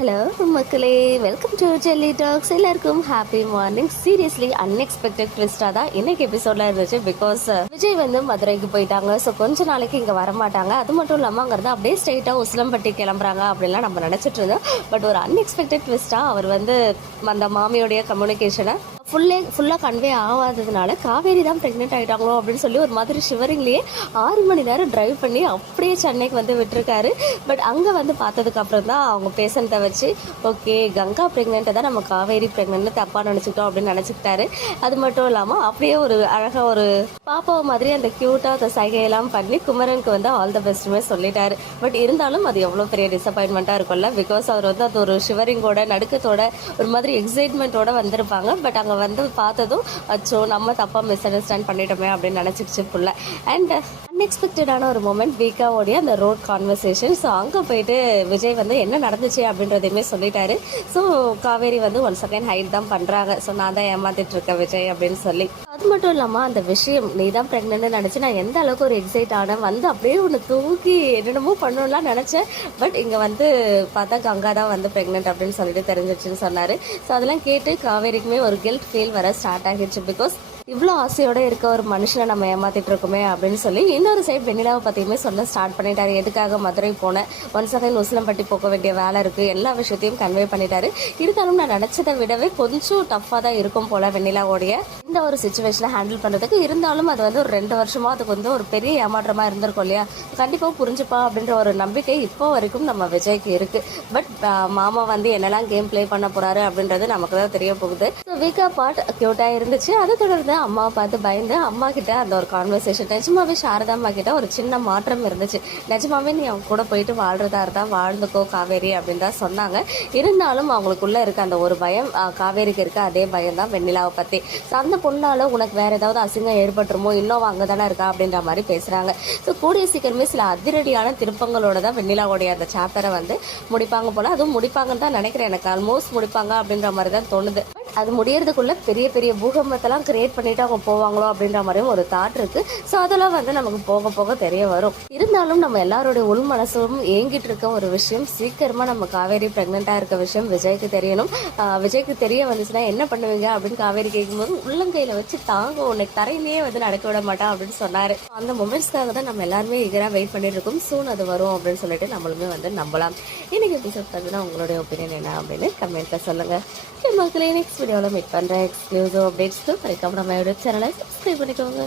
Hello மக்களே, welcome to jelly tax. எல்லாருக்கும் happy morning. Seriously unexpected ட்விஸ்டாக தான் இன்னைக்கு எபிசோட்ல இருந்துச்சு. பிகாஸ் விஜய் வந்து மதுரைக்கு போயிட்டாங்க. ஸோ கொஞ்ச நாளைக்கு இங்கே வரமாட்டாங்க. அது மட்டும் இல்லாமல் அங்கே அப்படியே ஸ்ட்ரெயிட்டாக உசிலம்பட்டி கிளம்புறாங்க அப்படின்லாம் நம்ம நினச்சிட்டு இருந்தோம். பட் ஒரு அன்எக்ஸ்பெக்டட் ட்விஸ்டாக அவர் வந்து அந்த மாமியோடைய கம்யூனிகேஷனை ஃபுல்லாக கன்வே ஆகாததுனால காவேரி தான் ப்ரெக்னென்ட் ஆகிட்டாங்களோ அப்படின்னு சொல்லி ஒரு மாதிரி ஷிவரிங்லேயே 6 மணி நேரம் ட்ரைவ் பண்ணி அப்படியே சென்னைக்கு வந்து விட்டுருக்காரு. பட் அங்கே வந்து பார்த்ததுக்கப்புறம் தான் அவங்க பேஷண்ட்டை வச்சு ஓகே கங்கா ப்ரெக்னெண்ட்டை தான் நம்ம காவேரி ப்ரெக்னென்ட்னு தப்பாக நினச்சிக்கிட்டோம் அப்படின்னு நினச்சிக்கிட்டாரு. அது மட்டும் இல்லாமல் அப்படியே ஒரு அழகாக ஒரு பாப்பாவை மாதிரி அந்த க்யூட்டாக அந்த சைகையெல்லாம் பண்ணி குமரனுக்கு வந்து ஆல் த பெஸ்ட்டுமே சொல்லிட்டாரு. பட் இருந்தாலும் அது எவ்வளோ பெரிய டிசப்பாயின்மெண்ட்டாக இருக்கும்ல. பிகாஸ் அவர் வந்து அது ஒரு ஷிவரிங்கோட நடுக்கத்தோட ஒரு மாதிரி எக்ஸைட்மெண்ட்டோட வந்திருப்பாங்க. பட் அங்கே வந்து பார்த்ததும் அச்சோ நம்ம தப்பாக மிஸ் அண்டர்ஸ்டாண்ட் பண்ணிட்டோமே அப்படின்னு நினச்சிக்கிச்சு ஃபுல்லாக. அண்ட் அன்எக்ஸ்பெக்டடான ஒரு மூமெண்ட் வீக்காவோடைய அந்த ரோட் கான்வர்சேஷன். ஸோ அங்கே போயிட்டு விஜய் வந்து என்ன நடந்துச்சு அப்படின்றதையுமே சொல்லிட்டாரு. ஸோ காவேரி வந்து 1 செகண்ட் ஹைட் தான் பண்ணுறாங்க. ஸோ நான் தான் ஏமாத்திட்டு இருக்கேன் விஜய் அப்படின்னு சொல்லி. அது மட்டும் இல்லாமல் அந்த விஷயம் நீ தான் ப்ரெக்னென்ட்னு நினச்சி நான் எந்த அளவுக்கு ஒரு எக்ஸைட் ஆனேன். வந்து அப்படியே ஒன்று தூக்கி என்னென்னமோ பண்ணணும்லாம் நினச்சேன். பட் இங்கே வந்து பார்த்தா கங்கா தான் வந்து ப்ரெக்னென்ட் அப்படின்னு சொல்லிட்டு தெரிஞ்சிச்சுன்னு சொன்னார். ஸோ அதெல்லாம் கேட்டு காவேரிக்குமே ஒரு கில்ட் ஃபீல் வர ஸ்டார்ட் ஆகிடுச்சு. பிகாஸ் இவ்வளோ ஆசையோடு இருக்க ஒரு மனுஷனை நம்ம ஏமாத்திட்டு இருக்கோமே அப்படின்னு சொல்லி இன்னொரு சைட் வெண்ணிலாவை பற்றியுமே சொல்ல ஸ்டார்ட் பண்ணிட்டாரு. எதுக்காக மதுரை போனேன், 1 செகண்ட் உசிலம்பட்டி போக வேண்டிய வேலை இருக்குது, எல்லா விஷயத்தையும் கன்வே பண்ணிட்டாரு. இருந்தாலும் நான் நினச்சதை விடவே கொஞ்சம் டஃப்பாக தான் இருக்கும் போல் வெண்ணிலாவோடைய இந்த ஒரு சுச்சுவேஷனை ஹேண்டில் பண்ணுறதுக்கு. இருந்தாலும் அது வந்து ஒரு 2 வருஷமாக அதுக்கு வந்து ஒரு பெரிய ஏமாற்றமாக இருந்திருக்கும் இல்லையா. கண்டிப்பாக புரிஞ்சுப்பா அப்படின்ற ஒரு நம்பிக்கை இப்போ வரைக்கும் நம்ம விஜய்க்கு இருக்குது. பட் மாமா வந்து என்னெல்லாம் கேம் ப்ளே பண்ண போகிறாரு அப்படின்றது நமக்கு தான் தெரிய போகுது. ஸோ வீக்கா பார்ட் க்யூட்டாக இருந்துச்சு. அதை தொடர்ந்து அம்மாவை பார்த்து பயந்து அம்மா கிட்ட அந்த ஒரு கான்வர்சேஷன் நிஜமாவே சாரதா அம்மா கிட்ட ஒரு சின்ன மாற்றம் இருந்துச்சு. நிஜமாவே நீ அவங்க கூட போயிட்டு வாழ்றதா இருந்தா வாழ்ந்துக்கோ காவேரி அப்படின்னு தான் சொன்னாங்க. இருந்தாலும் அவங்களுக்குள்ள இருக்க அந்த ஒரு பயம் காவேரிக்கு இருக்க அதே பயம் தான் வெண்ணிலாவை பற்றி. ஸோ அந்த பொண்ணால் உனக்கு வேற ஏதாவது அசிங்கம் ஏற்பட்டுருமோ, இன்னும் அங்கே தானே இருக்கா அப்படின்ற மாதிரி பேசுகிறாங்க. ஸோ கூடிய சீக்கிரமே சில அதிரடியான திருப்பங்களோட தான் வெண்ணிலாவோடைய அந்த சாப்டரை வந்து முடிப்பாங்க போல். அதுவும் முடிப்பாங்கன்னு தான் நினைக்கிறேன். எனக்கு ஆல்மோஸ்ட் முடிப்பாங்க அப்படின்ற மாதிரி தான் தோணுது. அது முடியறதுக்குள்ள பெரிய பெரிய பூகம்பத்தெல்லாம் கிரியேட் பண்ணிட்டு அவங்க போவாங்களோ அப்படின்ற மாதிரியும் ஒரு தாட் இருக்கு. ஸோ அதெல்லாம் வந்து நமக்கு போக போக தெரிய வரும். இருந்தாலும் நம்ம எல்லாருடைய உள் மனசும் ஏங்கிட்டு இருக்க ஒரு விஷயம், சீக்கிரமா நம்ம காவேரி பிரெக்னெண்டா இருக்க விஷயம் விஜய்க்கு தெரியணும். விஜய்க்கு தெரிய வந்துச்சுன்னா என்ன பண்ணுவீங்க அப்படின்னு காவேரி கேட்கும்போது உள்ளங்கையில வச்சு தாங்க உன்னை தரையிலேயே வந்து நடக்க விட மாட்டான் அப்படின்னு சொன்னாரு. அந்த மொமெண்ட்ஸ்க்காக தான் நம்ம எல்லாருமே ஈகரா வெயிட் பண்ணிட்டு இருக்கோம். சூன் அது வரும் அப்படின்னு சொல்லிட்டு நம்மளுமே வந்து நம்பலாம். இன்னைக்கு எபிசோட் பார்த்தீங்கன்னா உங்களுடைய ஒப்பீனியன் என்ன அப்படின்னு கமெண்ட்ல சொல்லுங்க. மக்களே, நெக்ஸ்ட் வீடியோவில் மீட் பண்ணுறேன். எக்ஸ்க்ளூசிவ் அப்டேட்ஸ்க்கு மறக்காம நம்ம யூடியூப் சேனலை சப்ஸ்கிரைப் பண்ணிக்கோங்க.